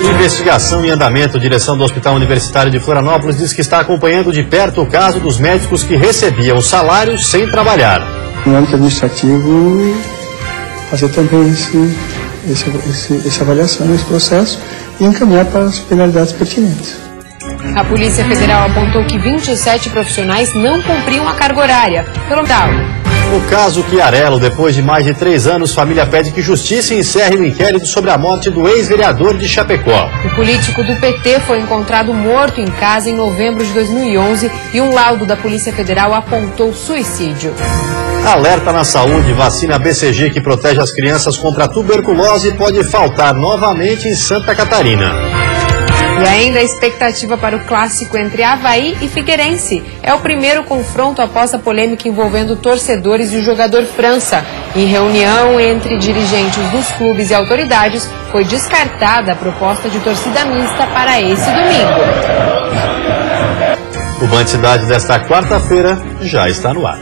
Investigação em andamento. Direção do Hospital Universitário de Florianópolis diz que está acompanhando de perto o caso dos médicos que recebiam salários sem trabalhar. No âmbito administrativo, fazer também essa avaliação, esse processo e encaminhar para as penalidades pertinentes. A Polícia Federal apontou que 27 profissionais não cumpriam a carga horária. No caso Chiarello, depois de mais de 3 anos, família pede que justiça encerre o inquérito sobre a morte do ex-vereador de Chapecó. O político do PT foi encontrado morto em casa em novembro de 2011 e um laudo da Polícia Federal apontou suicídio. Alerta na saúde, vacina BCG que protege as crianças contra a tuberculose pode faltar novamente em Santa Catarina. E ainda a expectativa para o clássico entre Avaí e Figueirense. É o primeiro confronto após a polêmica envolvendo torcedores e o jogador França. Em reunião entre dirigentes dos clubes e autoridades, foi descartada a proposta de torcida mista para esse domingo. O Band Cidade desta quarta-feira já está no ar.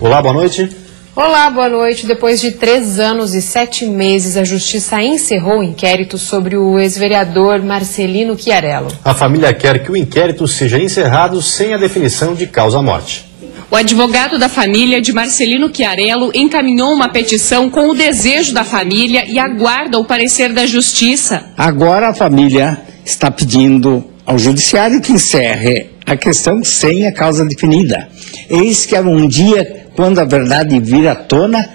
Olá, boa noite. Olá, boa noite. Depois de 3 anos e 7 meses, a Justiça encerrou o inquérito sobre o ex-vereador Marcelino Chiarello. A família quer que o inquérito seja encerrado sem a definição de causa-morte. O advogado da família de Marcelino Chiarello encaminhou uma petição com o desejo da família e aguarda o parecer da Justiça. Agora a família está pedindo ao Judiciário que encerre a questão sem a causa definida. Eis que um dia, quando a verdade vir à tona,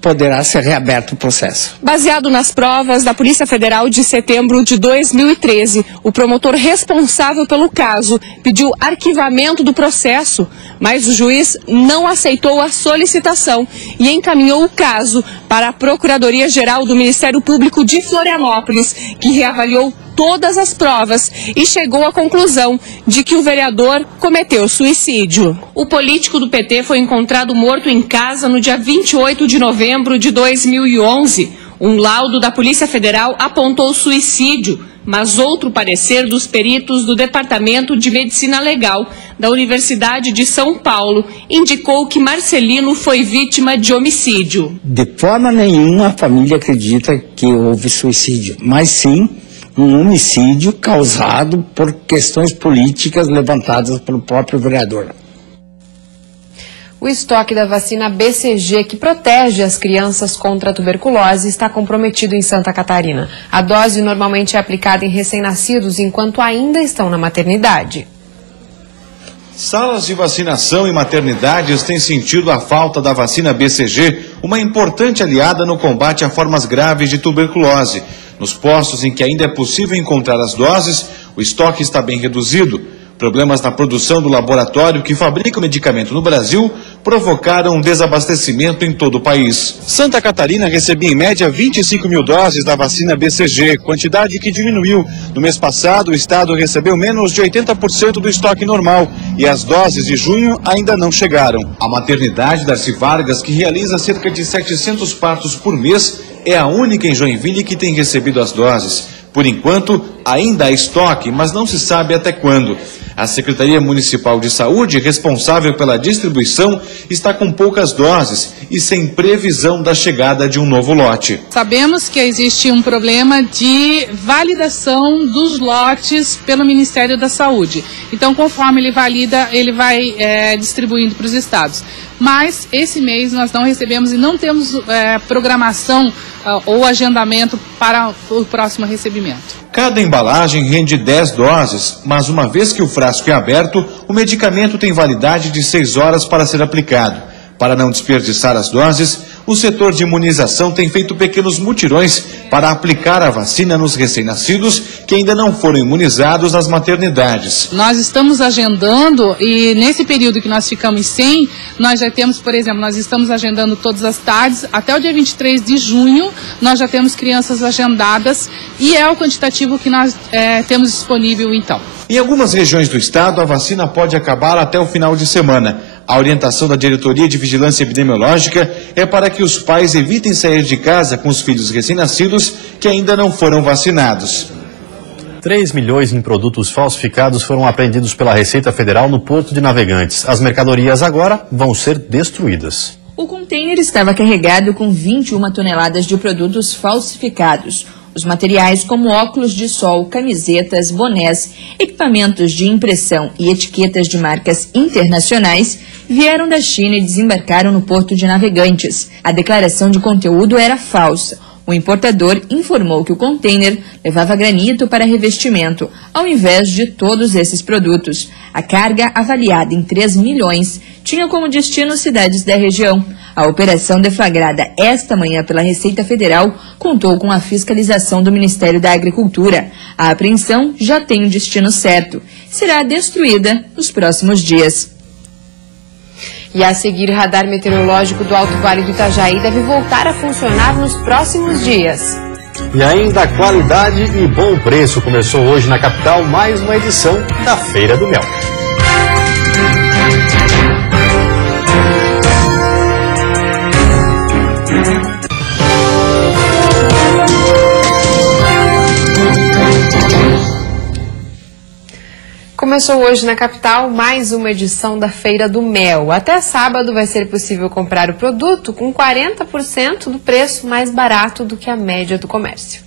poderá ser reaberto o processo. Baseado nas provas da Polícia Federal de setembro de 2013, o promotor responsável pelo caso pediu arquivamento do processo, mas o juiz não aceitou a solicitação e encaminhou o caso para a Procuradoria-Geral do Ministério Público de Florianópolis, que reavaliou todas as provas e chegou à conclusão de que o vereador cometeu suicídio. O político do PT foi encontrado morto em casa no dia 28 de novembro de 2011. Um laudo da Polícia Federal apontou suicídio, mas outro parecer dos peritos do Departamento de Medicina Legal da Universidade de São Paulo indicou que Marcelino foi vítima de homicídio. De forma nenhuma a família acredita que houve suicídio, mas sim um homicídio causado por questões políticas levantadas pelo próprio vereador. O estoque da vacina BCG, que protege as crianças contra a tuberculose, está comprometido em Santa Catarina. A dose normalmente é aplicada em recém-nascidos enquanto ainda estão na maternidade. Salas de vacinação e maternidades têm sentido a falta da vacina BCG, uma importante aliada no combate a formas graves de tuberculose. Nos postos em que ainda é possível encontrar as doses, o estoque está bem reduzido. Problemas na produção do laboratório que fabrica o medicamento no Brasil provocaram um desabastecimento em todo o país. Santa Catarina recebia em média 25 mil doses da vacina BCG, quantidade que diminuiu. No mês passado, o estado recebeu menos de 80% do estoque normal e as doses de junho ainda não chegaram. A maternidade Darcy Vargas, que realiza cerca de 700 partos por mês, é a única em Joinville que tem recebido as doses. Por enquanto, ainda há estoque, mas não se sabe até quando. A Secretaria Municipal de Saúde, responsável pela distribuição, está com poucas doses e sem previsão da chegada de um novo lote. Sabemos que existe um problema de validação dos lotes pelo Ministério da Saúde. Então, conforme ele valida, ele vai distribuindo para os estados. Mas esse mês nós não recebemos e não temos programação ou agendamento para o próximo recebimento. Cada embalagem rende 10 doses, mas uma vez que o frasco é aberto, o medicamento tem validade de 6 horas para ser aplicado. Para não desperdiçar as doses, o setor de imunização tem feito pequenos mutirões para aplicar a vacina nos recém-nascidos que ainda não foram imunizados nas maternidades. Nós estamos agendando e nesse período que nós ficamos sem, nós já temos, por exemplo, nós estamos agendando todas as tardes, até o dia 23 de junho, nós já temos crianças agendadas e é o quantitativo que nós temos disponível então. Em algumas regiões do estado, a vacina pode acabar até o final de semana. A orientação da Diretoria de Vigilância Epidemiológica é para que os pais evitem sair de casa com os filhos recém-nascidos que ainda não foram vacinados. 3 milhões em produtos falsificados foram apreendidos pela Receita Federal no Porto de Navegantes. As mercadorias agora vão ser destruídas. O container estava carregado com 21 toneladas de produtos falsificados. Os materiais, como óculos de sol, camisetas, bonés, equipamentos de impressão e etiquetas de marcas internacionais, vieram da China e desembarcaram no Porto de Navegantes. A declaração de conteúdo era falsa. O importador informou que o container levava granito para revestimento, ao invés de todos esses produtos. A carga, avaliada em 3 milhões, tinha como destino cidades da região. A operação deflagrada esta manhã pela Receita Federal contou com a fiscalização do Ministério da Agricultura. A apreensão já tem um destino certo. Será destruída nos próximos dias. E a seguir, radar meteorológico do Alto Vale do Itajaí deve voltar a funcionar nos próximos dias. E ainda qualidade e bom preço. Começou hoje na capital mais uma edição da Feira do Mel. Começou hoje na capital mais uma edição da Feira do Mel. Até sábado vai ser possível comprar o produto com 40% do preço mais barato do que a média do comércio.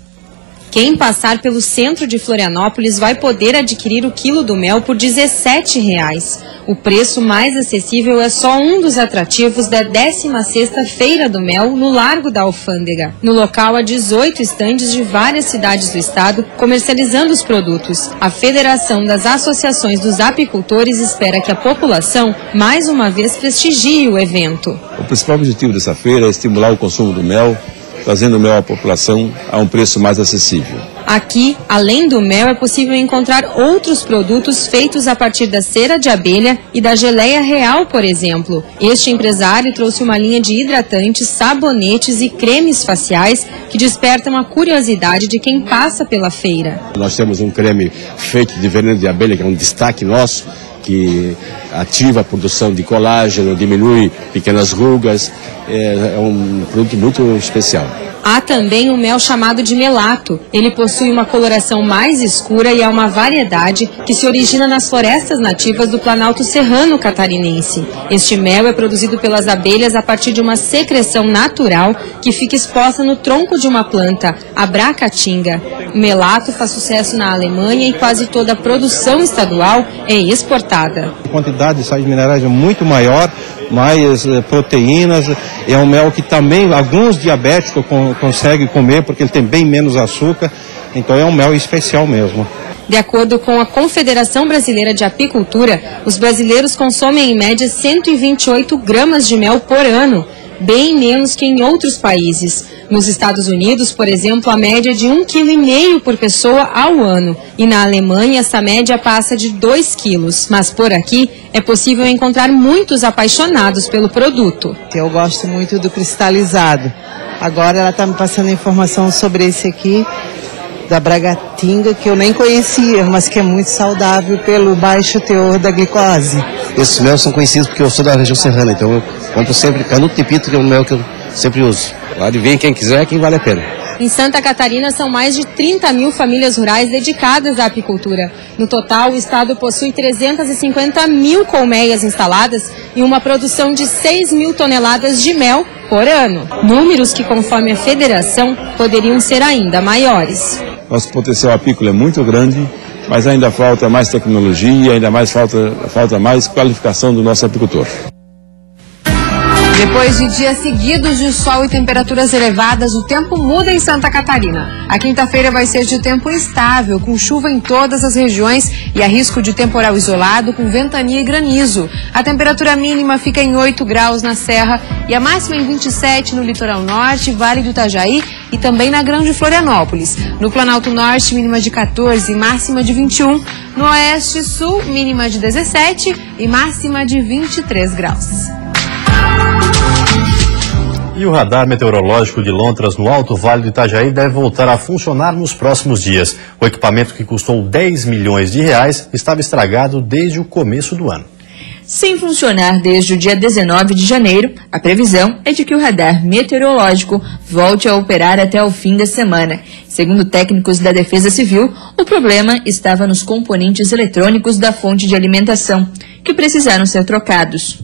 Quem passar pelo centro de Florianópolis vai poder adquirir o quilo do mel por R$ 17,00. O preço mais acessível é só um dos atrativos da 16ª Feira do Mel no Largo da Alfândega. No local há 18 estandes de várias cidades do estado comercializando os produtos. A Federação das Associações dos Apicultores espera que a população mais uma vez prestigie o evento. O principal objetivo dessa feira é estimular o consumo do mel, trazendo o mel à população a um preço mais acessível. Aqui, além do mel, é possível encontrar outros produtos feitos a partir da cera de abelha e da geleia real, por exemplo. Este empresário trouxe uma linha de hidratantes, sabonetes e cremes faciais que despertam a curiosidade de quem passa pela feira. Nós temos um creme feito de veneno de abelha, que é um destaque nosso, que ativa a produção de colágeno, diminui pequenas rugas, é um produto muito especial. Há também o mel chamado de melato. Ele possui uma coloração mais escura e é uma variedade que se origina nas florestas nativas do Planalto Serrano catarinense. Este mel é produzido pelas abelhas a partir de uma secreção natural que fica exposta no tronco de uma planta, a bracatinga. O melato faz sucesso na Alemanha e quase toda a produção estadual é exportada. A quantidade de sais minerais é muito maior, mais proteínas, é um mel que também alguns diabéticos conseguem comer porque ele tem bem menos açúcar, então é um mel especial mesmo. De acordo com a Confederação Brasileira de Apicultura, os brasileiros consomem em média 128 gramas de mel por ano, bem menos que em outros países. Nos Estados Unidos, por exemplo, a média é de 1,5 kg por pessoa ao ano. E na Alemanha, essa média passa de 2 quilos. Mas por aqui, é possível encontrar muitos apaixonados pelo produto. Eu gosto muito do cristalizado. Agora ela está me passando informação sobre esse aqui, da Bragatinga, que eu nem conhecia, mas que é muito saudável pelo baixo teor da glicose. Esses mel são conhecidos porque eu sou da região serrana, então eu compro sempre Canuto de Pito, que é um mel que eu sempre uso. Pode vir quem quiser, quem vale a pena. Em Santa Catarina, são mais de 30 mil famílias rurais dedicadas à apicultura. No total, o estado possui 350 mil colmeias instaladas e uma produção de 6 mil toneladas de mel por ano. Números que, conforme a federação, poderiam ser ainda maiores. Nosso potencial apícola é muito grande, mas ainda falta mais tecnologia, ainda mais falta mais qualificação do nosso apicultor. Depois de dias seguidos de sol e temperaturas elevadas, o tempo muda em Santa Catarina. A quinta-feira vai ser de tempo instável, com chuva em todas as regiões e há risco de temporal isolado com ventania e granizo. A temperatura mínima fica em 8 graus na Serra e a máxima em 27 no litoral norte, Vale do Itajaí e também na Grande Florianópolis. No Planalto Norte, mínima de 14 e máxima de 21. No Oeste e Sul, mínima de 17 e máxima de 23 graus. E o radar meteorológico de Lontras, no Alto Vale do Itajaí, deve voltar a funcionar nos próximos dias. O equipamento, que custou 10 milhões de reais, estava estragado desde o começo do ano. Sem funcionar desde o dia 19 de janeiro, a previsão é de que o radar meteorológico volte a operar até o fim da semana. Segundo técnicos da Defesa Civil, o problema estava nos componentes eletrônicos da fonte de alimentação, que precisaram ser trocados.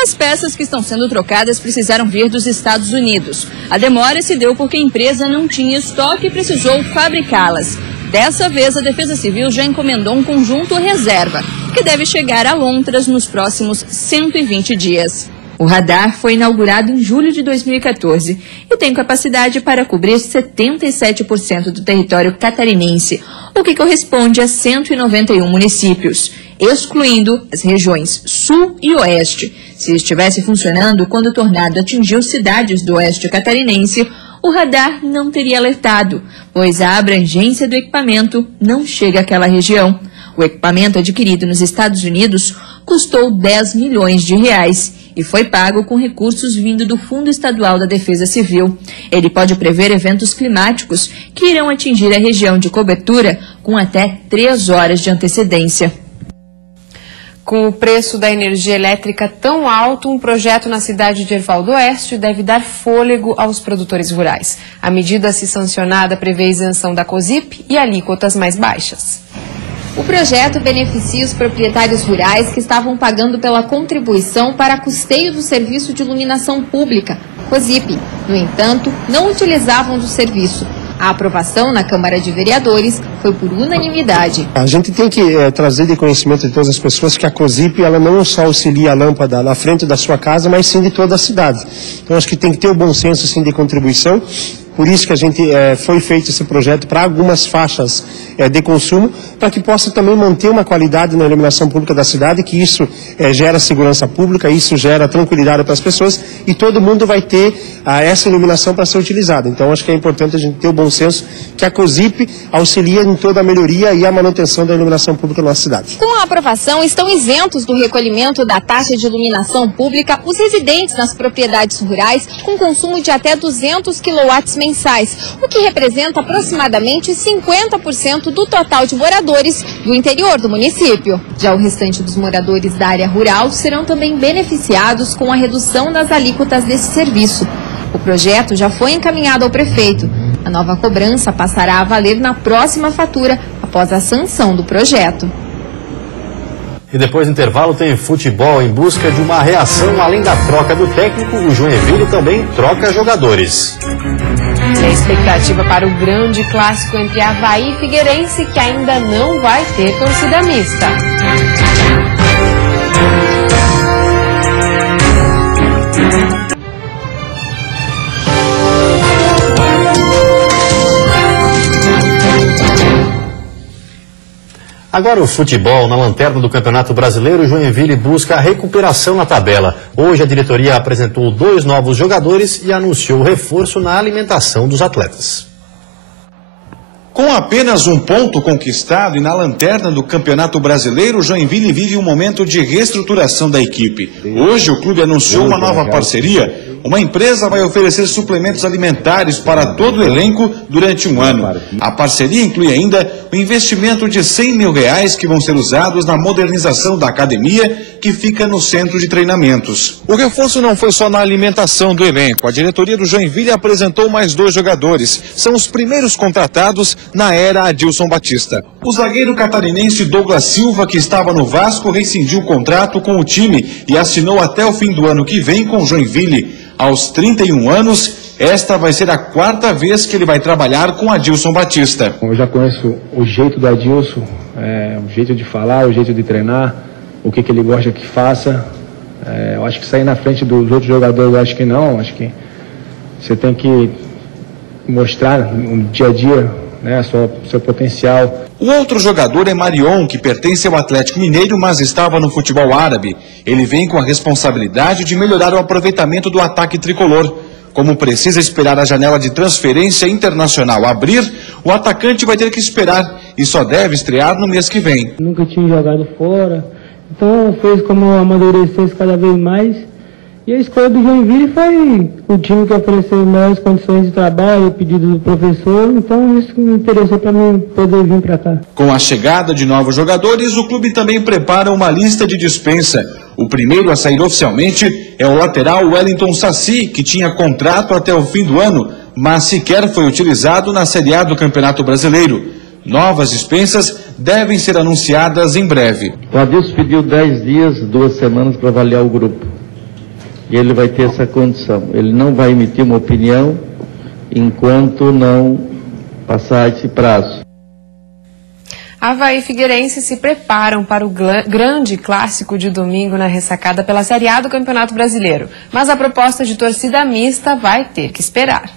As peças que estão sendo trocadas precisaram vir dos Estados Unidos. A demora se deu porque a empresa não tinha estoque e precisou fabricá-las. Dessa vez, a Defesa Civil já encomendou um conjunto reserva, que deve chegar a Lontras nos próximos 120 dias. O radar foi inaugurado em julho de 2014 e tem capacidade para cobrir 77% do território catarinense, o que corresponde a 191 municípios, excluindo as regiões Sul e Oeste. Se estivesse funcionando quando o tornado atingiu cidades do Oeste catarinense, o radar não teria alertado, pois a abrangência do equipamento não chega àquela região. O equipamento adquirido nos Estados Unidos custou 10 milhões de reais e foi pago com recursos vindo do Fundo Estadual da Defesa Civil. Ele pode prever eventos climáticos que irão atingir a região de cobertura com até 3 horas de antecedência. Com o preço da energia elétrica tão alto, um projeto na cidade de Erval do Oeste deve dar fôlego aos produtores rurais. A medida, se sancionada, prevê isenção da COSIP e alíquotas mais baixas. O projeto beneficia os proprietários rurais que estavam pagando pela contribuição para custeio do serviço de iluminação pública, COSIP. No entanto, não utilizavam do serviço. A aprovação na Câmara de Vereadores foi por unanimidade. A gente tem que trazer de conhecimento de todas as pessoas que a COSIP ela não só auxilia a lâmpada na frente da sua casa, mas sim de toda a cidade. Então acho que tem que ter o bom senso sim, de contribuição. Por isso que a gente foi feito esse projeto para algumas faixas de consumo, para que possa também manter uma qualidade na iluminação pública da cidade, que isso gera segurança pública, isso gera tranquilidade para as pessoas e todo mundo vai ter essa iluminação para ser utilizada. Então acho que é importante a gente ter o bom senso que a COSIP auxilia em toda a melhoria e a manutenção da iluminação pública na nossa cidade. Com a aprovação, estão isentos do recolhimento da taxa de iluminação pública os residentes nas propriedades rurais com consumo de até 200 kW mensais, o que representa aproximadamente 50% do total de moradores do interior do município. Já o restante dos moradores da área rural serão também beneficiados com a redução das alíquotas desse serviço. O projeto já foi encaminhado ao prefeito. A nova cobrança passará a valer na próxima fatura, após a sanção do projeto. E depois do intervalo tem futebol em busca de uma reação. Além da troca do técnico, o Joinville também troca jogadores. E a expectativa para o grande clássico entre Avaí e Figueirense, que ainda não vai ter torcida mista. Agora o futebol, na lanterna do Campeonato Brasileiro, o Joinville busca a recuperação na tabela. Hoje a diretoria apresentou 2 novos jogadores e anunciou reforço na alimentação dos atletas. Com apenas 1 ponto conquistado e na lanterna do Campeonato Brasileiro, o Joinville vive um momento de reestruturação da equipe. Hoje o clube anunciou uma nova parceria. Uma empresa vai oferecer suplementos alimentares para todo o elenco durante 1 ano. A parceria inclui ainda o investimento de R$100 mil que vão ser usados na modernização da academia, que fica no centro de treinamentos. O reforço não foi só na alimentação do elenco. A diretoria do Joinville apresentou mais 2 jogadores. São os primeiros contratados na era Adilson Batista. O zagueiro catarinense Douglas Silva, que estava no Vasco, rescindiu o contrato com o time e assinou até o fim do ano que vem com o Joinville. Aos 31 anos, esta vai ser a 4ª vez que ele vai trabalhar com Adilson Batista. Eu já conheço o jeito do Adilson, o jeito de falar, o jeito de treinar, o que ele gosta que faça. Eu acho que sair na frente dos outros jogadores, eu acho que não. Acho que você tem que mostrar no dia a dia, né, seu potencial. O outro jogador é Marion, que pertence ao Atlético Mineiro, mas estava no futebol árabe. Ele vem com a responsabilidade de melhorar o aproveitamento do ataque tricolor. Como precisa esperar a janela de transferência internacional abrir, o atacante vai ter que esperar e só deve estrear no mês que vem. Nunca tinha jogado fora, então fez como amadurecer cada vez mais. E a escolha do Joinville foi o time que ofereceu melhores condições de trabalho, o pedido do professor, então isso me interessou para mim poder vir para cá. Com a chegada de novos jogadores, o clube também prepara uma lista de dispensa. O primeiro a sair oficialmente é o lateral Wellington Saci, que tinha contrato até o fim do ano, mas sequer foi utilizado na Série A do Campeonato Brasileiro. Novas dispensas devem ser anunciadas em breve. O Adilson pediu 10 dias, 2 semanas para avaliar o grupo. E ele vai ter essa condição. Ele não vai emitir uma opinião enquanto não passar esse prazo. Avaí e Figueirense se preparam para o grande clássico de domingo na ressacada pela Série A do Campeonato Brasileiro. Mas a proposta de torcida mista vai ter que esperar.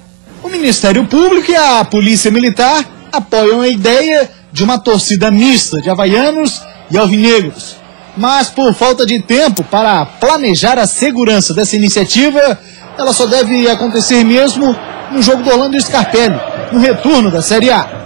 O Ministério Público e a Polícia Militar apoiam a ideia de uma torcida mista de havaianos e alvinegros. Mas por falta de tempo para planejar a segurança dessa iniciativa, ela só deve acontecer mesmo no jogo do Orlando Scarpelli, no retorno da Série A.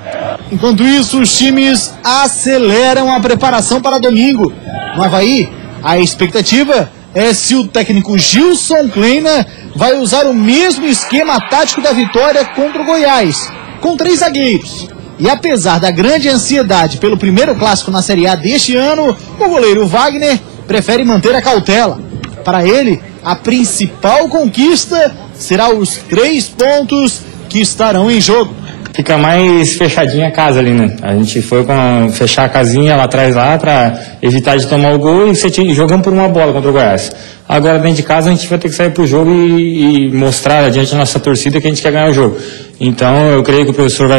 Enquanto isso, os times aceleram a preparação para domingo. No Avaí, a expectativa é se o técnico Gilson Kleina vai usar o mesmo esquema tático da vitória contra o Goiás, com 3 zagueiros. E apesar da grande ansiedade pelo primeiro clássico na Série A deste ano, o goleiro Wagner prefere manter a cautela. Para ele, a principal conquista será os 3 pontos que estarão em jogo. Fica mais fechadinha a casa ali, né? A gente foi fechar a casinha lá atrás lá para evitar de tomar o gol e jogamos por uma bola contra o Goiás. Agora dentro de casa a gente vai ter que sair pro jogo e mostrar diante da nossa torcida que a gente quer ganhar o jogo. Então eu creio que o professor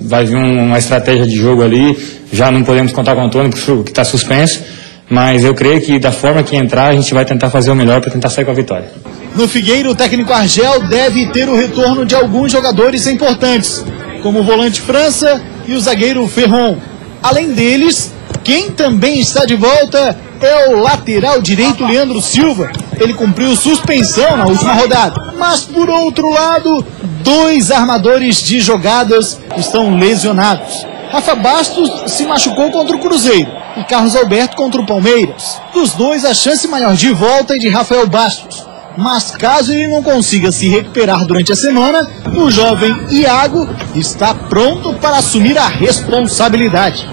vai vir uma estratégia de jogo ali. Já não podemos contar com o Antônio, que está suspenso, mas eu creio que da forma que entrar a gente vai tentar fazer o melhor para tentar sair com a vitória. No Figueiro, o técnico Argel deve ter o retorno de alguns jogadores importantes, como o volante França e o zagueiro Ferron. Além deles, quem também está de volta é o lateral direito Leandro Silva. Ele cumpriu suspensão na última rodada. Mas, por outro lado, 2 armadores de jogadas estão lesionados. Rafa Bastos se machucou contra o Cruzeiro e Carlos Alberto contra o Palmeiras. Dos dois, a chance maior de volta é de Rafael Bastos. Mas caso ele não consiga se recuperar durante a semana, o jovem Iago está pronto para assumir a responsabilidade.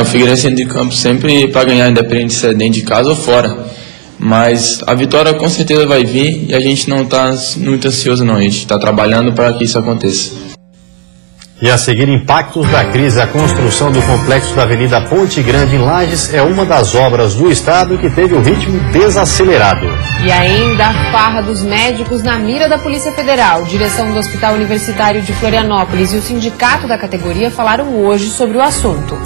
O Figueirense entra de campo sempre para ganhar, independente se é dentro de casa ou fora. Mas a vitória com certeza vai vir e a gente não está muito ansioso não, a gente está trabalhando para que isso aconteça. E a seguir, impactos da crise. A construção do complexo da Avenida Ponte Grande em Lages é uma das obras do estado que teve o ritmo desacelerado. E ainda a farra dos médicos na mira da Polícia Federal. Direção do Hospital Universitário de Florianópolis e o sindicato da categoria falaram hoje sobre o assunto.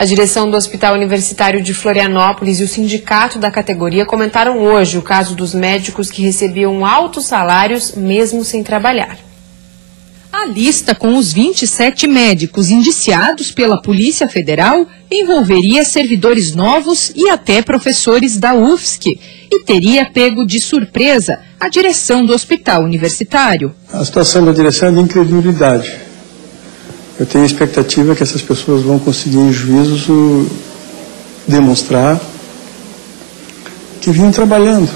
A direção do Hospital Universitário de Florianópolis e o sindicato da categoria comentaram hoje o caso dos médicos que recebiam altos salários mesmo sem trabalhar. A lista com os 27 médicos indiciados pela Polícia Federal envolveria servidores novos e até professores da UFSC e teria pego de surpresa a direção do Hospital Universitário. A situação da direção é de incredulidade. Eu tenho a expectativa que essas pessoas vão conseguir em juízo demonstrar que vinham trabalhando.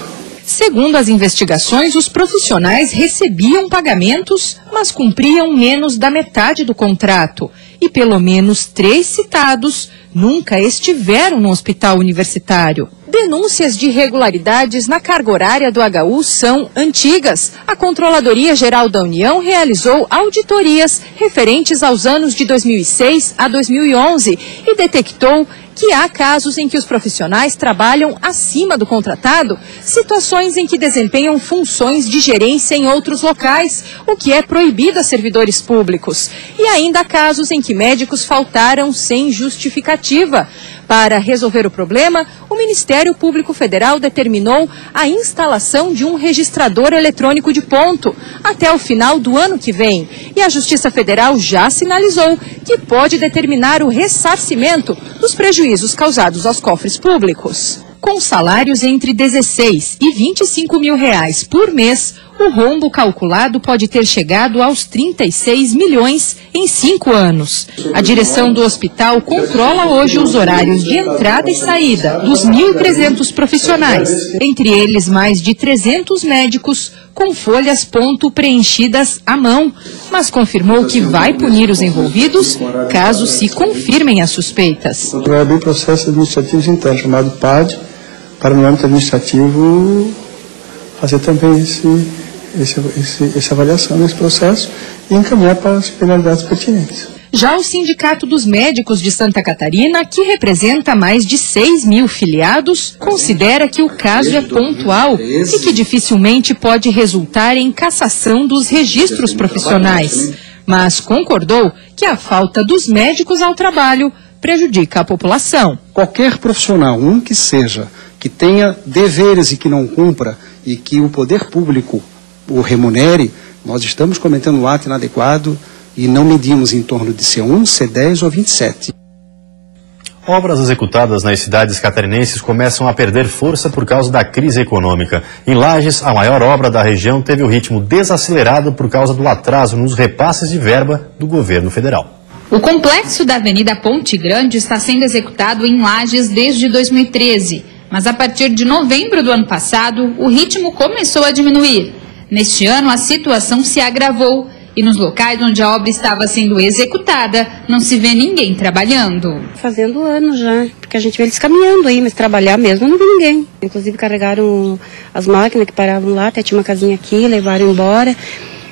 Segundo as investigações, os profissionais recebiam pagamentos, mas cumpriam menos da metade do contrato. E pelo menos 3 citados nunca estiveram no hospital universitário. Denúncias de irregularidades na carga horária do HU são antigas. A Controladoria Geral da União realizou auditorias referentes aos anos de 2006 a 2011 e detectou que há casos em que os profissionais trabalham acima do contratado, situações em que desempenham funções de gerência em outros locais, o que é proibido a servidores públicos. E ainda há casos em que médicos faltaram sem justificativa. Para resolver o problema, o Ministério Público Federal determinou a instalação de um registrador eletrônico de ponto até o final do ano que vem. E a Justiça Federal já sinalizou que pode determinar o ressarcimento dos prejuízos causados aos cofres públicos. Com salários entre 16 e 25 mil reais por mês, o rombo calculado pode ter chegado aos 36 milhões em 5 anos. A direção do hospital controla hoje os horários de entrada e saída dos 1.300 profissionais, entre eles mais de 300 médicos, com folhas ponto preenchidas à mão, mas confirmou que vai punir os envolvidos caso se confirmem as suspeitas. Vai abrir processos administrativos internos, chamado PAD, para no âmbito administrativo fazer também essa avaliação nesse processo e encaminhar para as penalidades pertinentes. Já o Sindicato dos Médicos de Santa Catarina, que representa mais de 6 mil filiados, considera que o caso é pontual e que dificilmente pode resultar em cassação dos registros profissionais, mas concordou que a falta dos médicos ao trabalho prejudica a população. Qualquer profissional, que seja, que tenha deveres e que não cumpra e que o poder público o remunere, nós estamos cometendo um ato inadequado e não medimos em torno de C1, C10 ou 27. Obras executadas nas cidades catarinenses começam a perder força por causa da crise econômica. Em Lages, a maior obra da região teve o ritmo desacelerado por causa do atraso nos repasses de verba do governo federal. O complexo da Avenida Ponte Grande está sendo executado em Lages desde 2013, mas a partir de novembro do ano passado, o ritmo começou a diminuir. Neste ano, a situação se agravou e nos locais onde a obra estava sendo executada, não se vê ninguém trabalhando. Fazendo anos já, porque a gente vê eles caminhando aí, mas trabalhar mesmo não vê ninguém. Inclusive carregaram as máquinas que paravam lá, até tinha uma casinha aqui, levaram embora.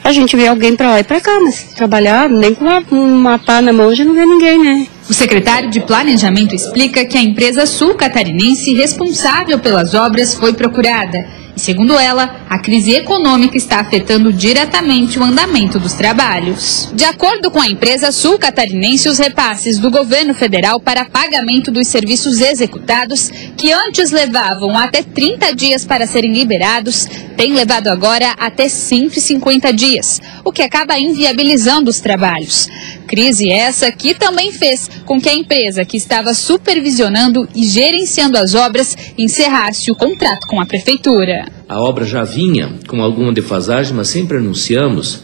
A gente vê alguém para lá e para cá, mas trabalhar nem com uma pá na mão já não vê ninguém, né? O secretário de Planejamento explica que a empresa sul-catarinense responsável pelas obras foi procurada. E, segundo ela, a crise econômica está afetando diretamente o andamento dos trabalhos. De acordo com a empresa sul-catarinense, os repasses do governo federal para pagamento dos serviços executados, que antes levavam até 30 dias para serem liberados, têm levado agora até 150 dias, o que acaba inviabilizando os trabalhos. Crise essa que também fez com que a empresa que estava supervisionando e gerenciando as obras encerrasse o contrato com a prefeitura. A obra já vinha com alguma defasagem, mas sempre anunciamos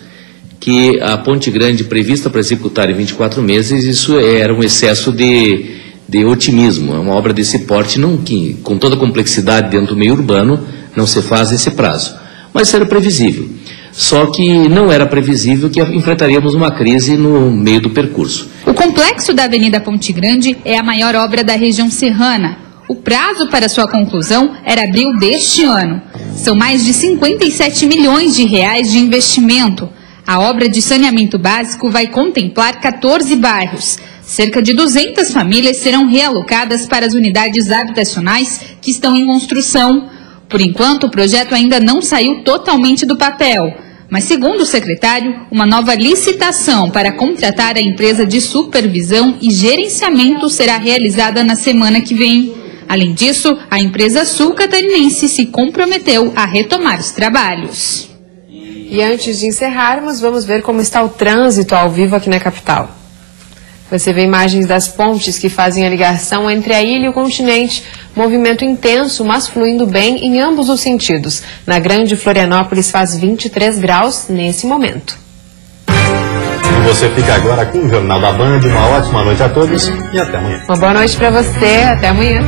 que a Ponte Grande prevista para executar em 24 meses, isso era um excesso de otimismo. É uma obra desse porte, que, com toda a complexidade dentro do meio urbano, não se faz esse prazo. Mas era previsível. Só que não era previsível que enfrentaríamos uma crise no meio do percurso. O complexo da Avenida Ponte Grande é a maior obra da região serrana. O prazo para sua conclusão era abril deste ano. São mais de 57 milhões de reais de investimento. A obra de saneamento básico vai contemplar 14 bairros. Cerca de 200 famílias serão realocadas para as unidades habitacionais que estão em construção. Por enquanto, o projeto ainda não saiu totalmente do papel. Mas, segundo o secretário, uma nova licitação para contratar a empresa de supervisão e gerenciamento será realizada na semana que vem. Além disso, a empresa sul-catarinense se comprometeu a retomar os trabalhos. E antes de encerrarmos, vamos ver como está o trânsito ao vivo aqui na capital. Você vê imagens das pontes que fazem a ligação entre a ilha e o continente. Movimento intenso, mas fluindo bem em ambos os sentidos. Na Grande Florianópolis faz 23 graus nesse momento. E você fica agora com o Jornal da Band. Uma ótima noite a todos e até amanhã. Uma boa noite para você, até amanhã.